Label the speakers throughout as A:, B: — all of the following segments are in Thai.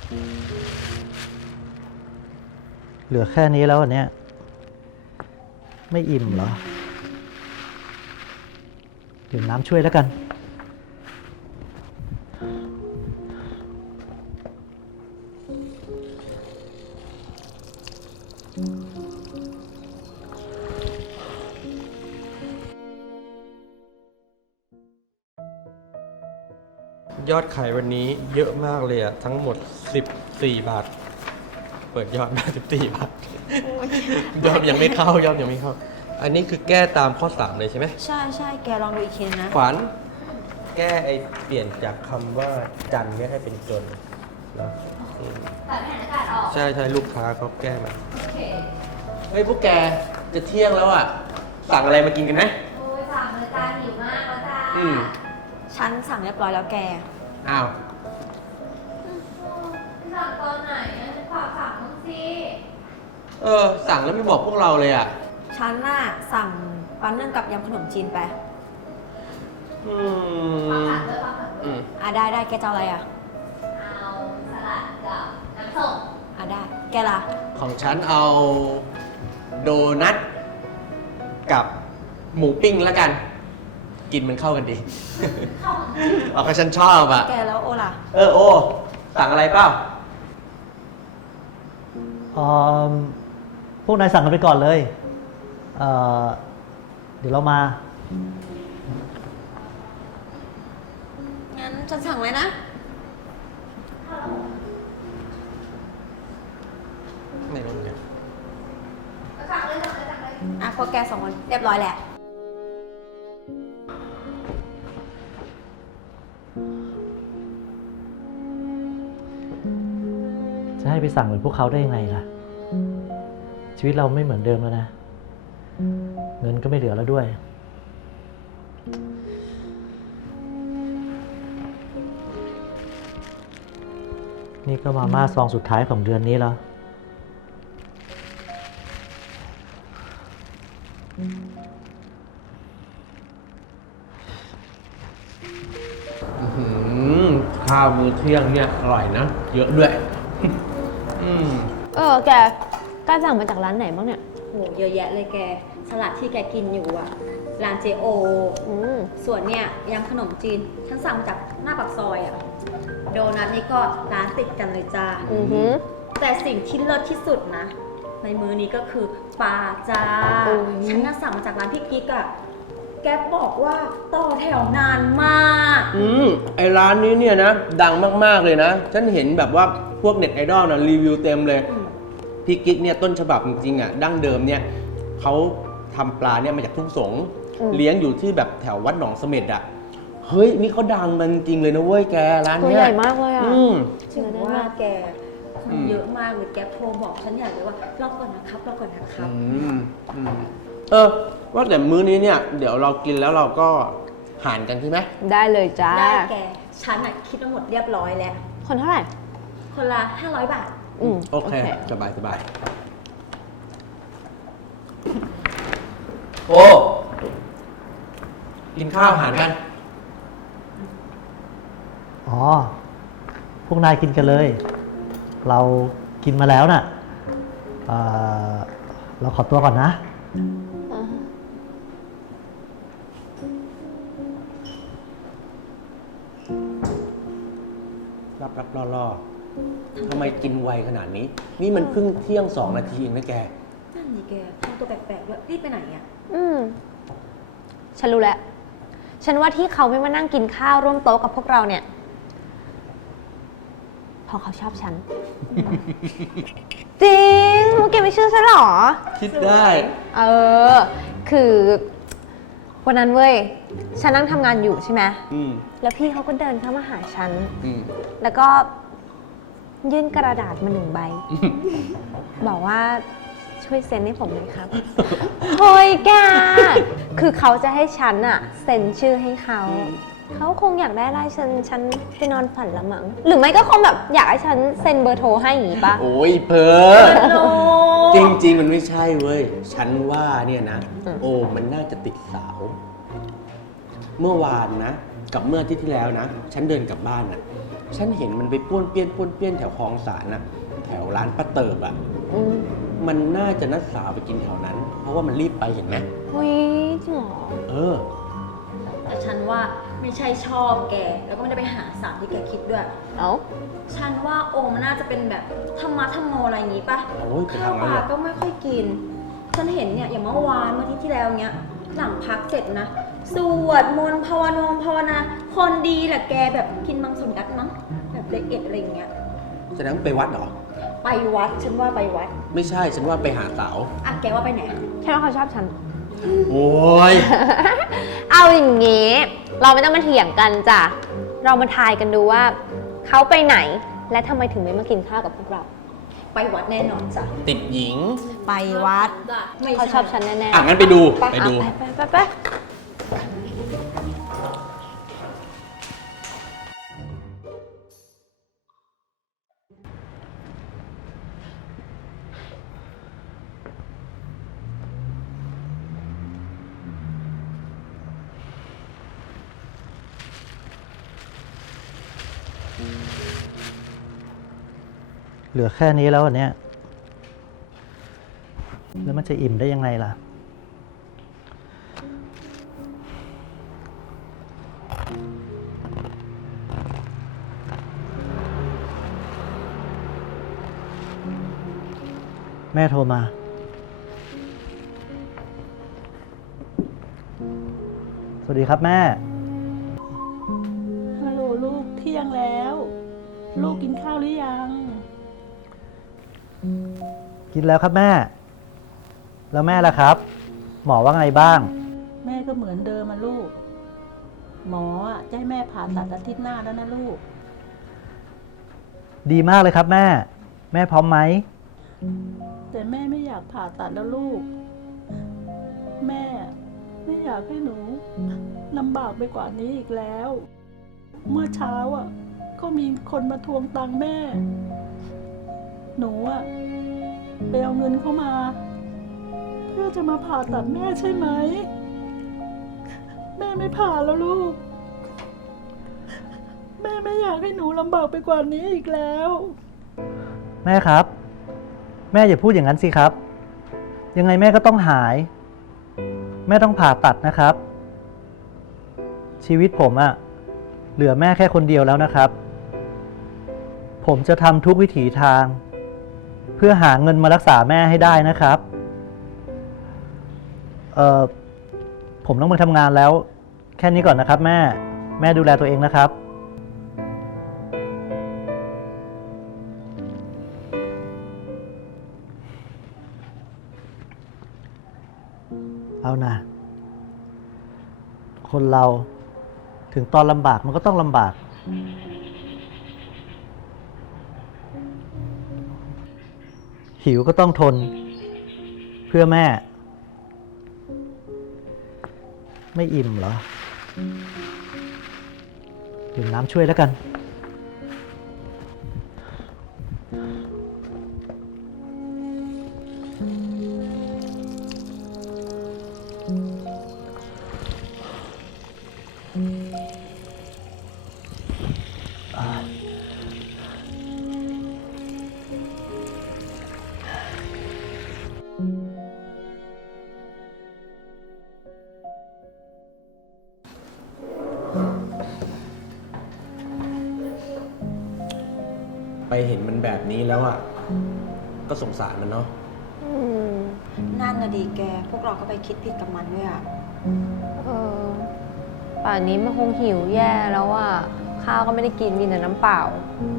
A: เหลือแค่นี้แล้วอันเนี้ยไม่อิ่มเหรอดื่มน้ำช่วยแล้วกัน
B: ยอดขายวันนี้เยอะมากเลยอะทั้งหมด14 บาทเปิดยอดมา14 บาทยอดยังไม่เข้ายอดยังไม่เข้าอันนี้คือแก้ตามข้อ3เลยใช่ไหม
C: ใช่ใช่แกลองดูอีกทีนะ
B: ขวัญแก้เปลี่ยนจากคำว่าจันทร์ให้เป็นจนนะ
D: ใส่แผ่นอากาศออก
B: ใช่ใช่ลูกค้าเขาแก้มา
D: โอเค
B: เฮ้ยพวกแกจะเที่ยงแล้วอ่ะสั่งอะไรมากินกันไหม
D: โอ้ยสั่งเลยจ้าหิวมากแล้วจ้า
C: ฉันสั่งเรียบร้อยแล้วแก
B: อ้าว
D: สั่งตอนไหนอะฉันฝากสั่งบ้างสิ
B: สั่งแล้วไม่บอกพวกเราเลยอ่ะ
C: ฉันน่ะสั่งปลานึ่งกับยำขนมจีนไป
D: ฝากสั่งด้วยฝากสั่งด้วย
C: ได้แกจะเอาอะไรอ่ะ
D: เอาสลัดกับน้ำส้ม
C: ได้แกล่ะ
B: ของฉันเอาโดนัทกับหมูปิ้งแล้วกัน กินมันเข้ากันดี เอาก็ฉันชอบอ่ะ
C: แกแล้วโอล่ะ
B: โอ้สั่งอะไรเปล่า
A: พวกนายสั่งกันไปก่อนเลยเดี๋ยวเรามา
C: งั้นฉันสั่งเลยนะ
B: ไม่รู้เหมือนกัน
D: สั่งเลยสั่งเลยสั่งเลย
C: พวกแกสองคนเรียบร้อยแหละ
A: จะให้ไปสั่งเหมือนพวกเขาได้ยังไงล่ะ ชีวิตเราไม่เหมือนเดิมแล้วนะ เงินก็ไม่เหลือแล้วด้วย นี่ก็มาม่าซองสุดท้ายของเดือนนี้แล้ว
B: ข้าวมื้อเที่ยงเนี่ยอร่อยนะ เยอะด้วย
E: แกสั่งมาจากร้านไหนบ้างเนี่ย
C: โหเยอะแยะเลยแก สลัดที่แกกินอยู่อ่ะ ร้านเจโอ ส่วนเนี่ยยำขนมจีน ฉันสั่งมาจากหน้าปากซอยอ่ะ โดนัทนี่ก็ร้านติดกันเลยจ้า แต่สิ่งที่เลิศที่สุดนะ ในมื้อนี้ก็คือปลาจ้า ฉันน่ะสั่งมาจากร้านพี่กิ๊กอ่ะ แกบอกว่าต่อแถวนานมาก
B: ไอร้านนี้เนี่ยนะ ดังมากๆเลยนะ ฉันเห็นแบบว่าพวกเน็ตไอดอลนะรีวิวเต็มเลย พี่กิ๊กเนี่ยต้นฉบับจริงๆอ่ะดั้งเดิมเนี่ยเขาทำปลาเนี่ยมาจากทุ่งสงเลี้ยงอยู่ที่แบบแถววัดหนองเสม็ดอ่ะ เฮ้ยนี่เขาดังมันจริงเลยนะเว้ยแกร้าน
E: ตัว
B: เนี้
E: ให
B: ย
E: ญ่มากเลยอ่ะ
C: ถึงว่าแกคนเยอะมากเลยแกโทรบอกฉันอย่างเดียวว่ารอก่อนนะครับรอก่อนนะครับ
B: ว่าแต่มื้อนี้เนี่ยเดี๋ยวเรากินแล้วเราก็หารกันใช่ไหม
E: ได้เลยจ้า
C: ได้แก ฉันน่ะคิดมาหมดเรียบร้อยแล้ว
E: คนเท่าไหร่
C: คนละ500 บาท
B: โอเคสบายสบายโอ้กินข้าวหารกัน
A: อ๋อ พวกนายกินกันเลย เรากินมาแล้วน่ะเราขอตัวก่อนนะ
B: รับล่อทำไมกินไวขนาดนี้ นี่มันเพิ่งเที่ยง2 นาทีเองนะแก
C: นั่นนี่แกทำตัวแปลกๆด้วยรีบไปไหนอ่ะ
E: ฉันรู้แล้ว ฉันว่าที่เขาไม่มานั่งกินข้าวร่วมโต๊ะกับพวกเราเนี่ยเพราะเขาชอบฉัน จริงเมื่อกี้ไม่เชื่อฉันหรอ
B: คิดได้
E: คือวันนั้นเว้ย ฉันนั่งทำงานอยู่ใช่ไหม แล้วพี่เขาก็เดินเข้ามาหาฉัน แล้วก็ยื่นกระดาษมา1 ใบ บอกว่าช่วยเซ็นให้ผมหน่อยครับ เฮ้ยแก คือเขาจะให้ฉันอะเซ็นชื่อให้เขา เขาคงอยากได้ลายฉันไปนอนฝันละมั้ง หรือไม่ก็คงแบบอยากให้ฉันเซ็นเบอร์โทรให้อย่างงี้ปะ
B: โอ้ยเพ้อจริงๆมันไม่ใช่เว้ย ฉันว่าเนี่ยนะ โอ้มันน่าจะติดสาว เมื่อวานนะ กับเมื่ออาทิตย์ที่แล้วนะ ฉันเดินกลับบ้านนะฉันเห็นมันไปป้วนเปี้ยนแถวคลองสารน่ะ แถวร้านป้าเติบอ่ะ
E: อืม
B: มันน่าจะนัดสาวไปกินแถวนั้น เพราะว่ามันรีบไปเห็นไหม
E: อุ้ยจริงเหรอ
B: เออ
C: แต่ฉันว่าไม่ใช่ชอบแก แล้วก็ไม่ได้ไปหาสารที่แกคิดด้วย
E: เอ้า
C: ฉันว่าโอมันน่าจะเป็นแบบธรรมะธรรมโมอะไรอย่างงี้ปะ
B: โอ้ยไป
C: ข้าว
B: ทางนั้นเหรอ
C: ปลาก็ไม่ค่อยกิน ฉันเห็นเนี่ยอย่างเมื่อวานเมื่ออาที่ที่แล้วเนี้ย หลังพักเสร็จนะ สวดมนต์ภาวนา คนดีแหละแกแบบกินมังสวิรัตมั้งแบบละเอียดอะไรอย่างเงี้ย
B: แสดงว่าไปวัดเหรอ
C: ไปวัด ฉันว่าไปวัด
B: ไม่ใช่ ฉันว่าไปหาสาว
C: อ่ะแกว่าไปไหน
E: ฉันว่าเขาชอบฉัน
B: โอ้ย
E: เอาอย่างงี้ เราไม่ต้องมาเถียงกันจ้ะ เรามาทายกันดูว่า เขาไปไหน และทำไมถึงไม่มากินข้าวกับพวกเรา
C: ไปวัดแน่นอนจ้ะ
B: ติดหญิง
C: ไปวัดไม่
E: เขาชอบฉันแน่ๆ
B: อ่ะงั้นไปดู ไปดู
E: ไป
A: เหลือแค่นี้แล้วอันเนี้ยแล้วมันจะอิ่มได้ยังไงล่ะ แม่โทรมา สวัสดีครับแม่
F: ฮัลโหลลูกเที่ยงแล้ว ลูกกินข้าวหรือยัง
A: กินแล้วครับแม่ แล้วแม่ล่ะครับ หมอว่าไงบ้าง
F: แม่ก็เหมือนเดิมมาลูก หมออะจะให้แม่ผ่าตัดอาทิตย์หน้าแล้วนะลูก
A: ดีมากเลยครับแม่ แม่พร้อมไหม
F: แต่แม่ไม่อยากผ่าตัดแล้วลูก แม่ไม่อยากให้หนูลำบากไปกว่านี้อีกแล้ว เมื่อเช้าอ่ะ ก็มีคนมาทวงตังค์แม่ หนูอ่ะไปเอาเงินเข้ามา เพื่อจะมาผ่าตัดแม่ใช่ไหม แม่ไม่ผ่าแล้วลูก แม่ไม่อยากให้หนูลำบากไปกว่านี้อีกแล้ว
A: แม่ครับ แม่อย่าพูดอย่างนั้นสิครับ ยังไงแม่ก็ต้องหาย แม่ต้องผ่าตัดนะครับ ชีวิตผมอะเหลือแม่แค่คนเดียวแล้วนะครับ ผมจะทำทุกวิถีทาง เพื่อหาเงินมารักษาแม่ให้ได้นะครับ ผมต้องไปทำงานแล้ว แค่นี้ก่อนนะครับแม่ แม่ดูแลตัวเองนะครับ เอานะ คนเราถึงตอนลำบากมันก็ต้องลำบาก หิวก็ต้องทน เพื่อแม่ ไม่อิ่มเหรอดื่มน้ำช่วยแล้วกัน
B: ไปเห็นมันแบบนี้แล้วอ่ะ ก็สงสารมันเนาะ
C: นั่นน่ะดีแก พวกเราก็ไปคิดผิดกับมันด้วยอ่ะ
E: ป่านนี้มันคงหิวแย่แล้วอ่ะ ข้าวก็ไม่ได้กินมีแต่น้ำเปล่า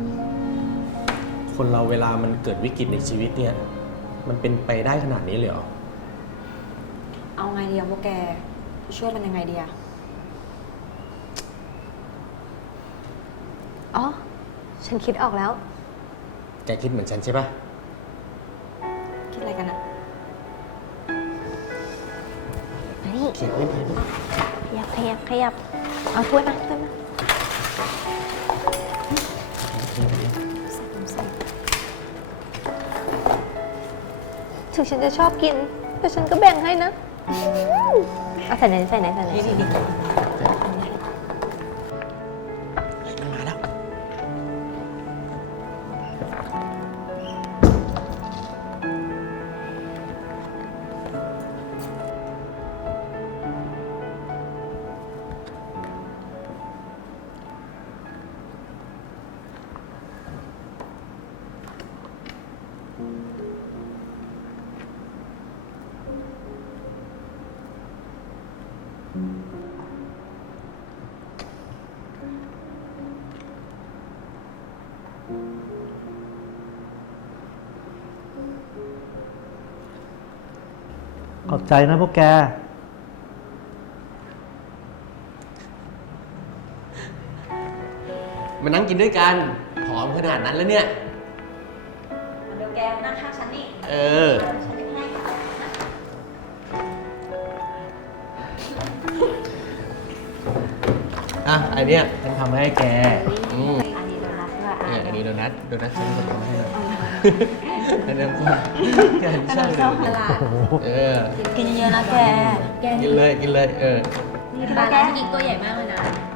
B: คนเราเวลามันเกิดวิกฤตในชีวิตเนี่ย มันเป็นไปได้ขนาดนี้เลยเหรอ
C: เอาไงดีอะพวกแกจะช่วยมันยังไงดีอะ
E: อ๋อ ฉันคิดออกแล้ว
B: แกคิดเหมือนฉันใช่ปะ
C: คิดอะไรกันอะ
E: นี่
B: คิดไม่เป็น
E: ขยับ เอาถ้วยมาถึงฉันจะชอบกิน แต่ฉันก็แบ่งให้นะเอาใส่ไหนดี
B: มาแล้ว
A: ขอบใจนะพวกแก
B: มานั่งกินด้วยกันหอมขนาดนั้นแล้วเนี่ย
C: เดี๋ยวแกมานั่งข้างฉันนี่
B: เออ
C: ฉันจะให้ค่ะ
B: อ่ะไอเนี้ยฉันทำให้แก อืม
C: อันนี้โดนัทด้วย
B: อันนี้โดนัทฉันจะทำให้หน่อยอันนั้นก็แกชอบ
C: ชอบต
B: เลย
C: ลาด
B: เออ
C: กินเยอะๆนะแก
B: กินเลย
C: นี่
D: ปลา
C: แก
D: ร้าที่กิ๊กตัวใหญ่มากเลยนะ